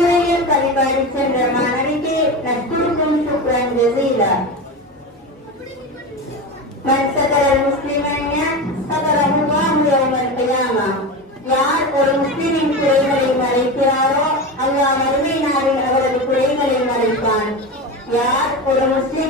முறையில் பதிவாடி சென்ற மாணவிக்கு நஷ்டூக்கும் சுக்ரன் ஜசீலா. من ستر المسلمين ستره الله يوم القيامة. யார் ஒரு முஸ்லிமின் குறைகளை மறைக்கிறாரோ அல்லாஹ் மறுமை நாளில் அவரது குறைகளை மறைப்பான். யார் ஒரு முஸ்லிம்